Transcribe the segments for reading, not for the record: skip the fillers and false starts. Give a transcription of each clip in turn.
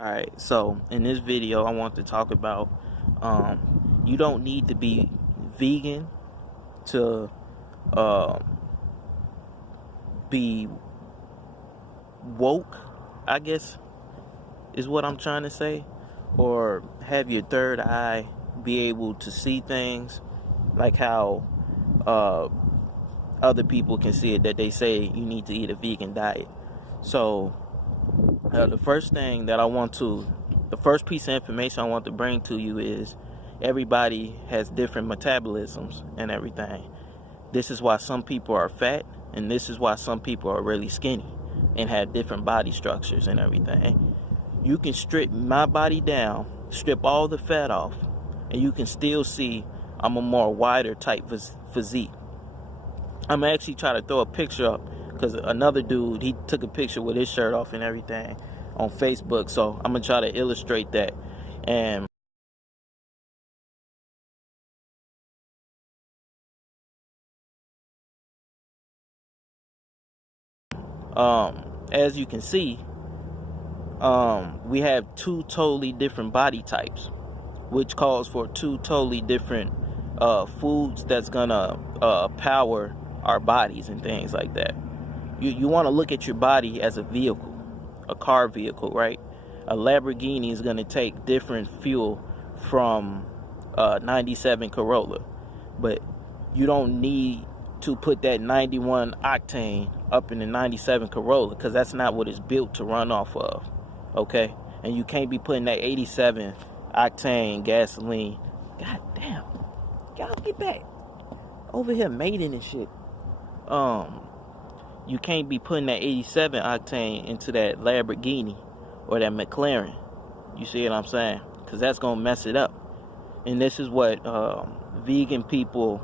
Alright, so in this video I want to talk about you don't need to be vegan to um be woke, I guess is what I'm trying to say, or have your third eye be able to see things like how uh other people can see it, that they say you need to eat a vegan diet. So the first piece of information I want to bring to you is everybody has different metabolisms and everything. This is why some people are fat, and this is why some people are really skinny and have different body structures and everything. You can strip my body down, strip all the fat off, and you can still see I'm a more wider type physique. I'm actually trying to throw a picture up because another dude, he took a picture with his shirt off and everything on Facebook. So I'm going to try to illustrate that. And as you can see, we have two totally different body types, which calls for two totally different foods that's gonna power our bodies and things like that. You want to look at your body as a vehicle, a car vehicle, right? A Lamborghini is gonna take different fuel from 97 Corolla, but you don't need to put that 91 octane up in the 97 Corolla, because that's not what it's built to run off of. Okay, and you can't be putting that 87 octane gasoline. God damn, y'all get back over here mating and shit. You can't be putting that 87 octane into that Lamborghini or that McLaren. You see what I'm saying? Because that's gonna mess it up. And this is what vegan people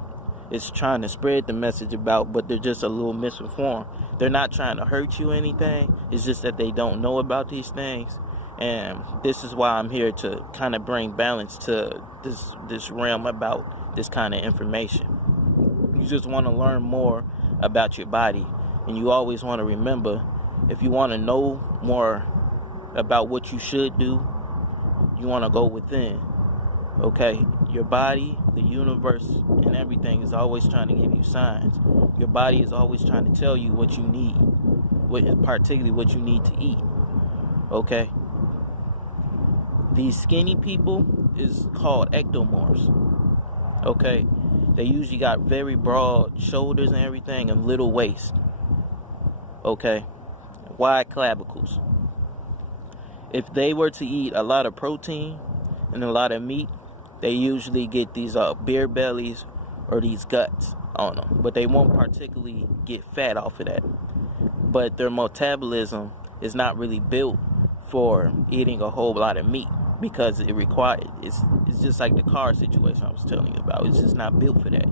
is trying to spread the message about, but they're just a little misinformed. They're not trying to hurt you or anything. It's just that they don't know about these things. And this is why I'm here to kind of bring balance to this realm about this kind of information. You just want to learn more about your body, and you always want to remember, if you want to know more about what you should do, you want to go within. Okay, your body, the universe, and everything is always trying to give you signs. Your body is always trying to tell you what you need, particularly what you need to eat. Okay, these skinny people is called ectomorphs. Okay, they usually got very broad shoulders and everything, and little waist. Okay, wide clavicles. If they were to eat a lot of protein and a lot of meat, they usually get these beer bellies or these guts on them, but they won't particularly get fat off of that. But their metabolism is not really built for eating a whole lot of meat, because it's just like the car situation I was telling you about. It's just not built for that.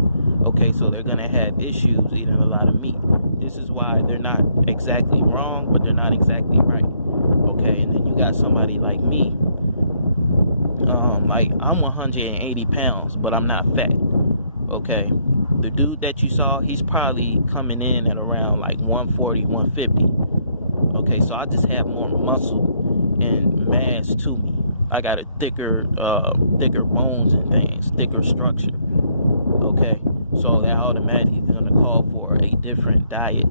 Okay, so they're gonna have issues eating a lot of meat. This is why they're not exactly wrong, but they're not exactly right. Okay, and then you got somebody like me. Like, I'm 180 pounds, but I'm not fat. Okay, the dude that you saw, he's probably coming in at around like 140, 150. Okay, so I just have more muscle and mass to me. I got a thicker bones and things, thicker structure. Okay, so that automatically is gonna call for a different diet.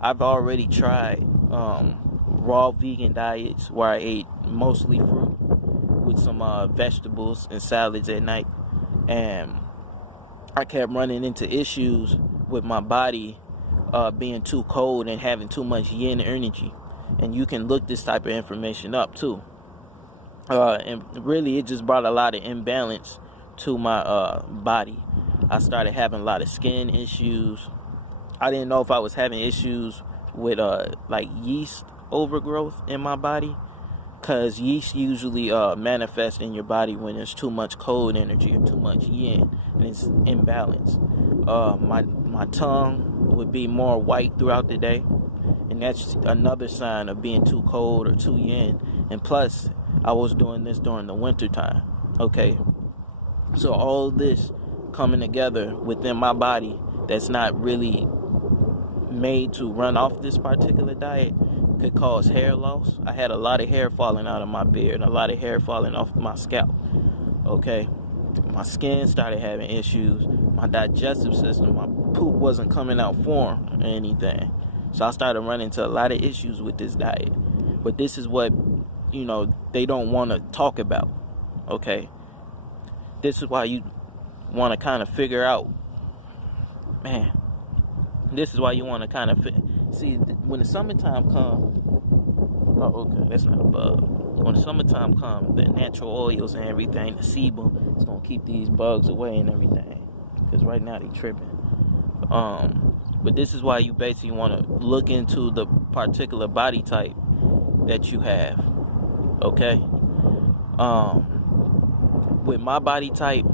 I've already tried raw vegan diets where I ate mostly fruit with some vegetables and salads at night, and I kept running into issues with my body being too cold and having too much yin energy. And you can look this type of information up too. And really, it just brought a lot of imbalance to my body. I started having a lot of skin issues. I didn't know if I was having issues with like yeast overgrowth in my body, because yeast usually manifests in your body when there's too much cold energy or too much yin, and it's imbalanced. My tongue would be more white throughout the day, and that's another sign of being too cold or too yin. And plus, I was doing this during the winter time. Okay, so all this coming together within my body that's not really made to run off this particular diet could cause hair loss. I had a lot of hair falling out of my beard, a lot of hair falling off my scalp. Okay, my skin started having issues. My digestive system, my poop wasn't coming out formed or anything. So I started running into a lot of issues with this diet. But this is what, they don't want to talk about. Okay, this is why you want to kind of figure out, man. This is why you want to kind of see when the summertime comes. Oh, okay, that's not a bug. When the summertime comes, the natural oils and everything, the sebum, it's gonna keep these bugs away and everything. Because right now they tripping. But this is why you basically want to look into the particular body type that you have. Okay. With my body type,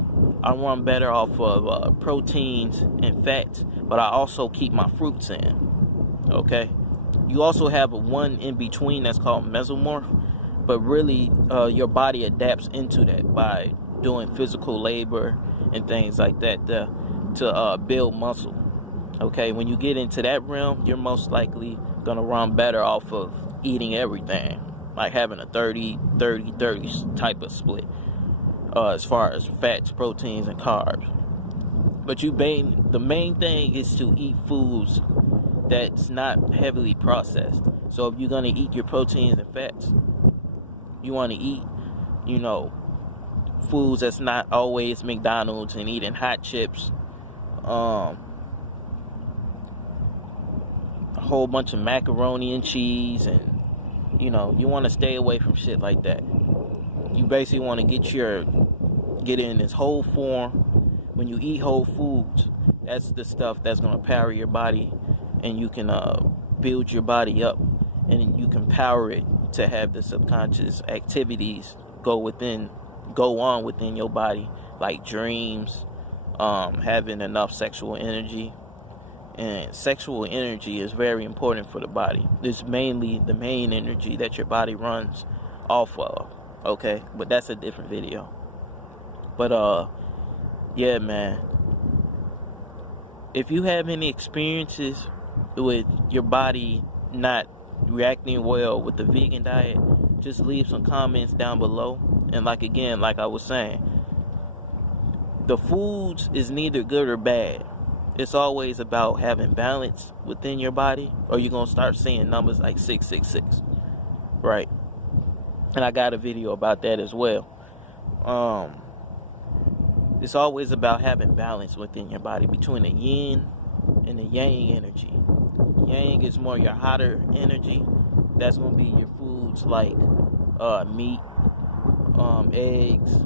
I run better off of proteins and fats, but I also keep my fruits in. Okay. You also have one in between that's called mesomorph, but really your body adapts into that by doing physical labor and things like that to build muscle. Okay, when you get into that realm, you're most likely gonna run better off of eating everything, like having a 30-30-30 type of split as far as fats, proteins, and carbs. But the main thing is to eat foods that's not heavily processed. So if you're gonna eat your proteins and fats, you want to eat, foods that's not always McDonald's and eating hot chips, a whole bunch of macaroni and cheese, and you want to stay away from shit like that. You basically want to get in its whole form. When you eat whole foods, that's the stuff that's going to power your body, and you can build your body up, and you can power it to have the subconscious activities go on within your body, like dreams, having enough sexual energy. And sexual energy is very important for the body. It's mainly the main energy that your body runs off of. Okay, but that's a different video. But yeah, man, if you have any experiences with your body not reacting well with the vegan diet, just leave some comments down below. And like I was saying, the foods is neither good or bad. It's always about having balance within your body, or you're gonna start seeing numbers like 666, right? And I got a video about that as well. It's always about having balance within your body between the yin and the yang energy. Yang is more your hotter energy. That's gonna be your foods like meat, eggs.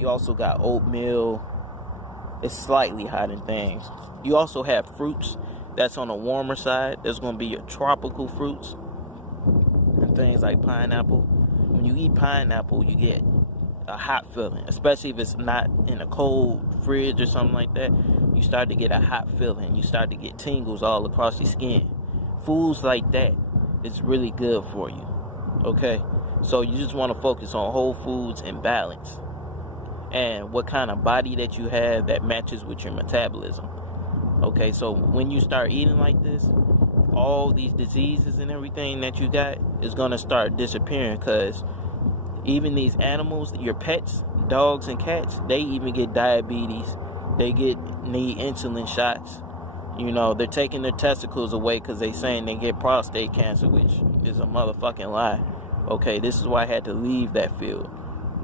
You also got oatmeal. It's slightly hot in things. You also have fruits that's on the warmer side. There's gonna be your tropical fruits and things like pineapple. When you eat pineapple, you get a hot feeling, especially if it's not in a cold fridge or something like that. You start to get a hot feeling. You start to get tingles all across your skin. Foods like that is really good for you. Okay, so you just want to focus on whole foods and balance, and what kind of body that you have that matches with your metabolism. Okay, so when you start eating like this, all these diseases and everything that you got is gonna start disappearing, because even these animals, your pets, dogs and cats, they even get diabetes. They need insulin shots. They're taking their testicles away because they saying they get prostate cancer, which is a motherfucking lie. Okay, this is why I had to leave that field,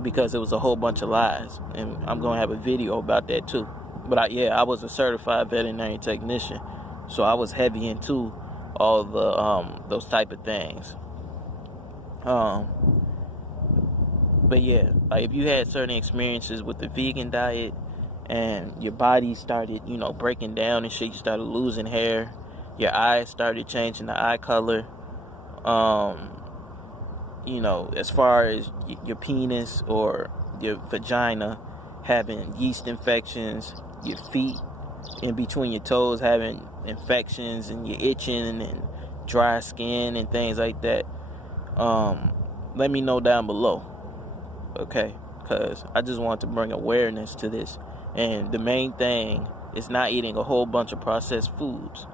because it was a whole bunch of lies, and I'm gonna have a video about that too. But I was a certified veterinary technician, so I was heavy into all the those type of things. But yeah, like if you had certain experiences with the vegan diet and your body started, breaking down and shit, you started losing hair, your eyes started changing the eye color, as far as your penis or your vagina having yeast infections, your feet in between your toes having infections, and you're itching and dry skin and things like that, let me know down below. Okay, because I just want to bring awareness to this. And the main thing is not eating a whole bunch of processed foods.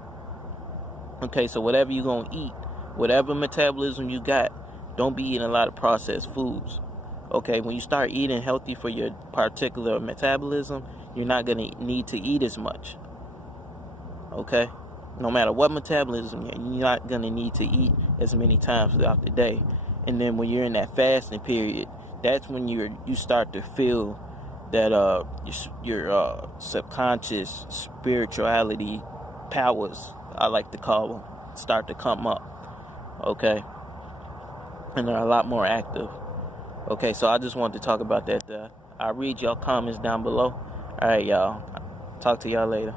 Okay, so whatever you're going to eat, Whatever metabolism you got, don't be eating a lot of processed foods. Okay, when you start eating healthy for your particular metabolism, you're not going to need to eat as much. Okay, no matter what metabolism, you're not going to need to eat as many times throughout the day. And then when you're in that fasting period, that's when you start to feel that your subconscious spirituality powers, I like to call them, start to come up. Okay, and they're a lot more active. Okay, so I just wanted to talk about that. I'll read y'all comments down below. All right, y'all. Talk to y'all later.